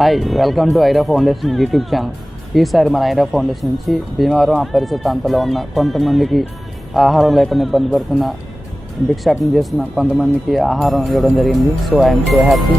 Hi, welcome to Aira foundation YouTube channel. ఈసారి మన Aira foundation నుంచి భీమవరం ఆ పరిసర ప్రాంతాల్లో ఉన్న కొంతమందికి ఆహారం లేకుండా ఇబ్బంది పడుతున్న భిక్షాటన చేస్తున్న కొంతమందికి ఆహారం ఇవ్వడం జరిగింది. So I'm so happy.